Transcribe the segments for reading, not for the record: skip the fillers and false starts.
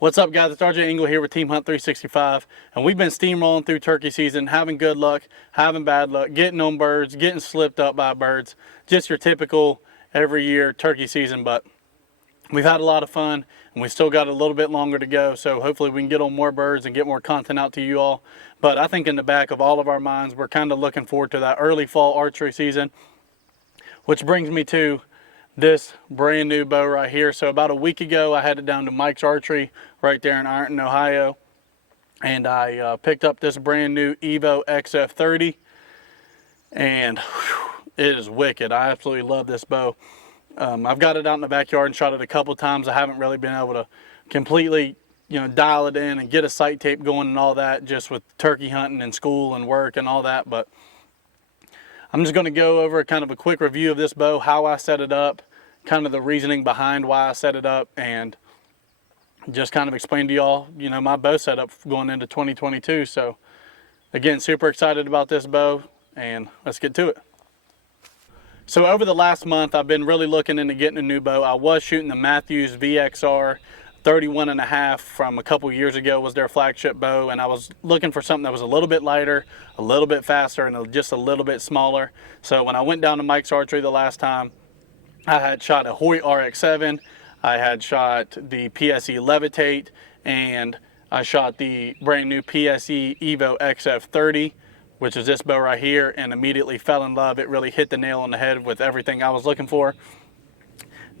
What's up, guys? It's RJ Engel here with Team Hunt 365, and we've been steamrolling through turkey season, having good luck, having bad luck, getting on birds, getting slipped up by birds. Just your typical every year turkey season, but we've had a lot of fun, and we still got a little bit longer to go, so hopefully we can get on more birds and get more content out to you all. But I think in the back of all of our minds, we're kind of looking forward to that early fall archery season, which brings me to this brand new bow right here. So about a week ago, I headed down to Mike's Archery right there in Ironton, Ohio, and I picked up this brand new EVO XF 30, and whew, it is wicked. I absolutely love this bow. I've got it out in the backyard and shot it a couple times. I haven't really been able to completely, dial it in and get a sight tape going and all that, just with turkey hunting and school and work and all that. But I'm just going to go over kind of a quick review of this bow, how I set it up, kind of the reasoning behind why I set it up, and just kind of explain to y'all, my bow setup going into 2022. So again, super excited about this bow, and let's get to it. So over the last month, I've been really looking into getting a new bow. I was shooting the Matthews VXR 31.5 from a couple years ago, was their flagship bow, and I was looking for something that was a little bit lighter, a little bit faster, and just a little bit smaller. So when I went down to Mike's Archery the last time, I had shot a Hoyt RX7, I had shot the PSE Levitate, and I shot the brand new PSE EVO XF 30, which is this bow right here, and immediately fell in love. It really hit the nail on the head with everything I was looking for.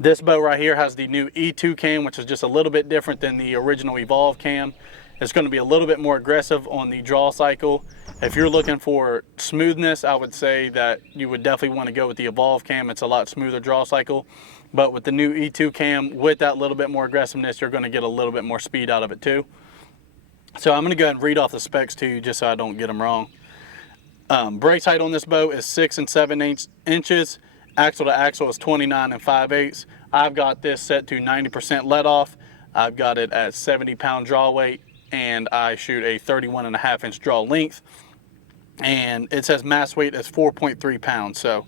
This bow right here has the new E2 cam, which is just a little bit different than the original Evolve cam. It's going to be a little bit more aggressive on the draw cycle. If you're looking for smoothness, I would say that you would definitely want to go with the Evolve cam. It's a lot smoother draw cycle. But with the new E2 cam, with that little bit more aggressiveness, you're going to get a little bit more speed out of it too. So I'm going to go ahead and read off the specs to you just so I don't get them wrong. Brace height on this bow is 6 7/8 inches. Axle to axle is 29 5/8. I've got this set to 90% let off. I've got it at 70 pound draw weight, and I shoot a 31.5 inch draw length. And it says mass weight is 4.3 pounds. So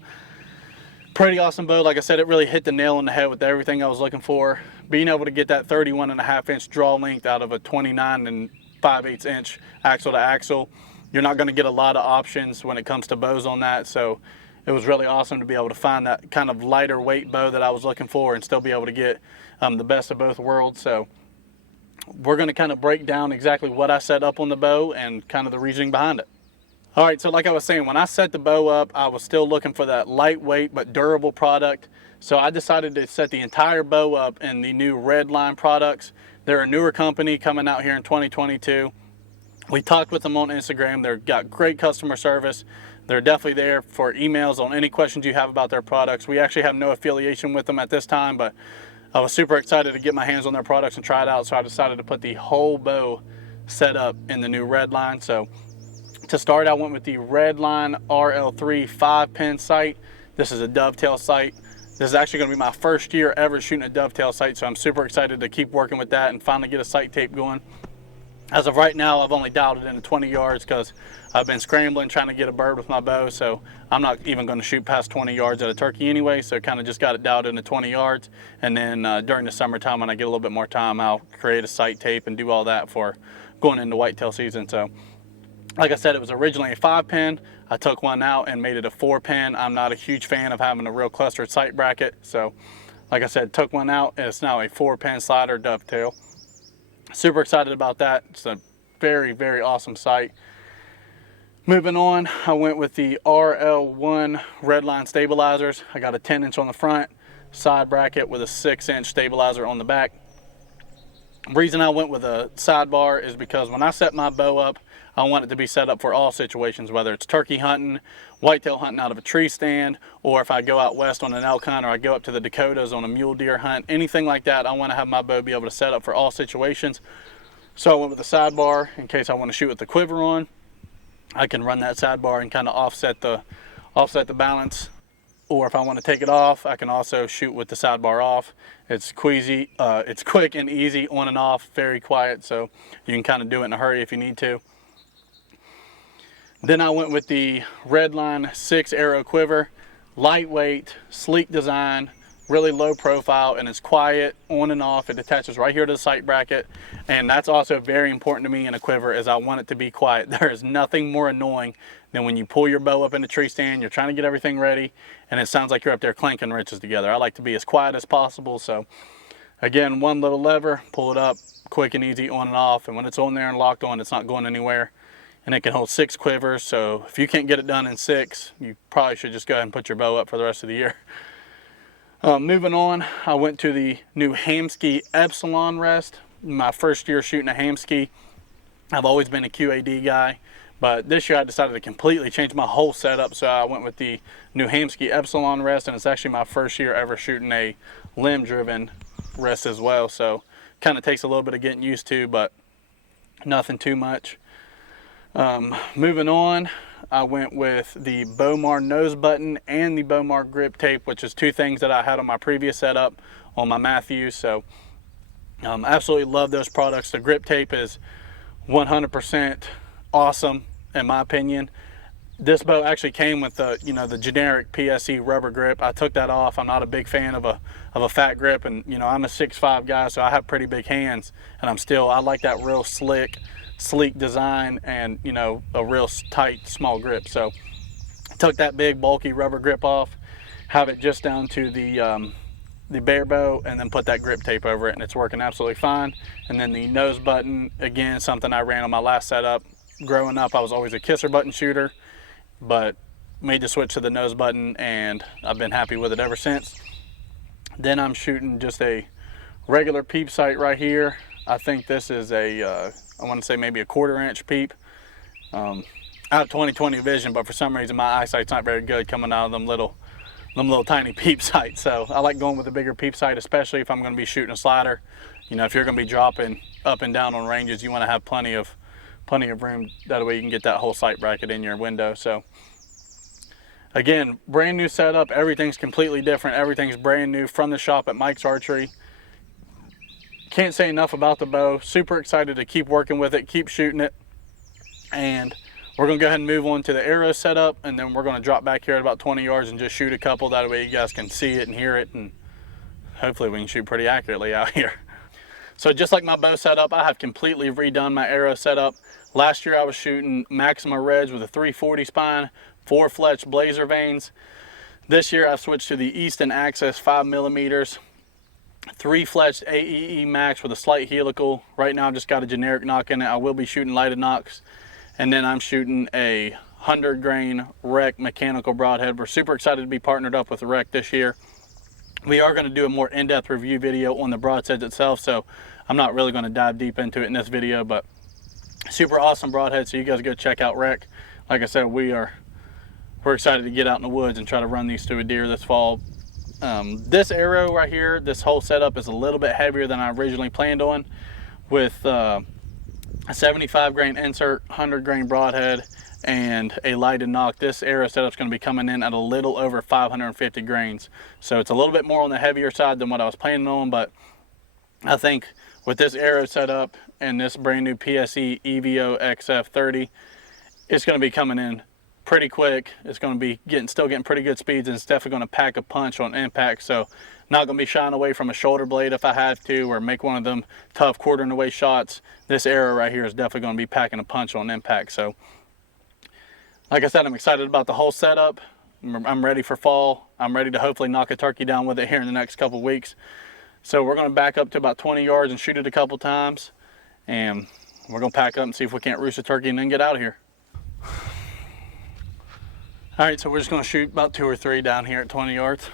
pretty awesome bow. Like I said, it really hit the nail on the head with everything I was looking for. Being able to get that 31.5 inch draw length out of a 29 5/8 inch axle to axle, you're not going to get a lot of options when it comes to bows on that. So it was really awesome to be able to find that kind of lighter weight bow that I was looking for and still be able to get the best of both worlds. So we're going to kind of break down exactly what I set up on the bow and kind of the reasoning behind it. All right, so like I was saying, when I set the bow up, I was still looking for that lightweight but durable product. So I decided to set the entire bow up in the new Redline products. They're a newer company coming out here in 2022. We talked with them on Instagram. They've got great customer service. They're definitely there for emails on any questions you have about their products. We actually have no affiliation with them at this time, but I was super excited to get my hands on their products and try it out. So I decided to put the whole bow set up in the new Redline. So to start, I went with the Redline RL3 5-pin sight. This is a dovetail sight. This is actually going to be my first year ever shooting a dovetail sight, so I'm super excited to keep working with that and finally get a sight tape going. As of right now, I've only dialed it into 20 yards because I've been scrambling trying to get a bird with my bow, so I'm not even going to shoot past 20 yards at a turkey anyway, so kind of just got it dialed into 20 yards. And then during the summertime, when I get a little bit more time, I'll create a sight tape and do all that for going into whitetail season. So like I said, it was originally a 5-pin. I took one out and made it a 4-pin. I'm not a huge fan of having a real clustered sight bracket. So like I said, took one out, and it's now a 4-pin slider dovetail. Super excited about that. It's a very, very awesome sight. Moving on, I went with the RL1 Redline stabilizers. I got a 10-inch on the front, side bracket with a 6-inch stabilizer on the back. The reason I went with a sidebar is because when I set my bow up, I want it to be set up for all situations, whether it's turkey hunting, whitetail hunting out of a tree stand, or if I go out west on an elk hunt, or I go up to the Dakotas on a mule deer hunt, anything like that. I want to have my bow be able to set up for all situations. So I went with the sidebar in case I want to shoot with the quiver on. I can run that sidebar and kind of offset the balance. Or if I want to take it off, I can also shoot with the sidebar off. It's queasy, it's quick and easy on and off, very quiet, so you can kind of do it in a hurry if you need to. Then I went with the Redline 6 arrow quiver, lightweight, sleek design, really low profile, and it's quiet on and off. It attaches right here to the sight bracket, and that's also very important to me in a quiver, is I want it to be quiet. There is nothing more annoying than when you pull your bow up in the tree stand, you're trying to get everything ready, and it sounds like you're up there clanking wrenches together. I like to be as quiet as possible. So again, one little lever, pull it up, quick and easy, on and off, and when it's on there and locked on, it's not going anywhere. And it can hold 6 quivers, so if you can't get it done in 6, you probably should just go ahead and put your bow up for the rest of the year. Moving on, I went to the new Hamskea Epsilon rest. My first year shooting a Hamskea. I've always been a QAD guy, but this year I decided to completely change my whole setup, so I went with the new Hamskea Epsilon rest, and it's actually my first year ever shooting a limb-driven rest as well, so kind of takes a little bit of getting used to, but nothing too much. Moving on, I went with the Bowmar nose button and the Bowmar grip tape, which is 2 things that I had on my previous setup on my Matthews. So absolutely love those products. The grip tape is 100% awesome in my opinion. This bow actually came with the, the generic PSE rubber grip. I took that off. I'm not a big fan of a fat grip, and I'm a 6'5" guy, so I have pretty big hands, and I like that real sleek design, and a real tight small grip. So took that big bulky rubber grip off, have it just down to the bare bow, and then put that grip tape over it, and it's working absolutely fine. And then the nose button, again, something I ran on my last setup. Growing up, I was always a kisser button shooter, but made the switch to the nose button, and I've been happy with it ever since. Then I'm shooting just a regular peep sight right here. I think this is I want to say maybe a 1/4 inch peep. I have 20/20 vision, but for some reason my eyesight's not very good coming out of them little tiny peep sights. So I like going with a bigger peep sight, especially if I'm going to be shooting a slider. If you're going to be dropping up and down on ranges, you want to have plenty of room. That way you can get that whole sight bracket in your window. So again, brand new setup. Everything's completely different. Everything's brand new from the shop at Mike's Archery. Can't say enough about the bow. Super excited to keep working with it, keep shooting it. And we're going to go ahead and move on to the arrow setup, and then we're going to drop back here at about 20 yards and just shoot a couple. That way you guys can see it and hear it, and hopefully we can shoot pretty accurately out here. So just like my bow setup, I have completely redone my arrow setup. Last year I was shooting Maxima Reds with a 340 spine, 4 fletched blazer vanes. This year I've switched to the Easton Access 5mm, 3 fletched AEE Max with a slight helical. Right now I've just got a generic knock in it. I will be shooting lighted knocks. And then I'm shooting a 100 grain Rec mechanical broadhead. We're super excited to be partnered up with the Rec this year. We are going to do a more in-depth review video on the broadheads itself, so I'm not really going to dive deep into it in this video, but super awesome broadhead, so you guys go check out Rec. Like I said, we're excited to get out in the woods and try to run these to a deer this fall. This arrow right here, this whole setup is a little bit heavier than I originally planned on, with a 75 grain insert, 100 grain broadhead, and a lighted knock. This arrow setup is going to be coming in at a little over 550 grains. So it's a little bit more on the heavier side than what I was planning on, but I think with this arrow setup and this brand new PSE EVO XF 30, it's going to be coming in pretty quick. It's going to be still getting pretty good speeds, and it's definitely going to pack a punch on impact. So not going to be shying away from a shoulder blade if I have to, or make one of them tough quartering away shots. This arrow right here is definitely going to be packing a punch on impact. So like I said, I'm excited about the whole setup. I'm ready for fall. I'm ready to hopefully knock a turkey down with it here in the next couple weeks. So we're going to back up to about 20 yards and shoot it a couple times, and we're going to pack up and see if we can't roost a turkey and then get out of here. All right, so we're just going to shoot about 2 or 3 down here at 20 yards.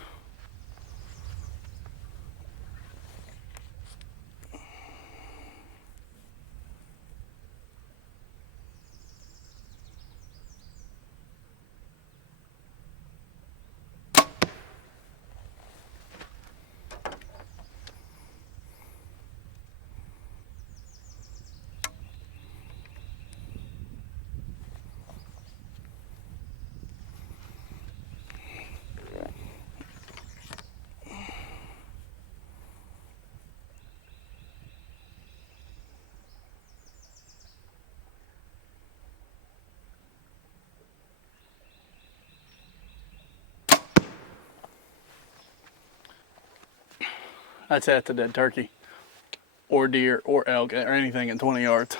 That's a dead turkey or deer or elk or anything in 20 yards.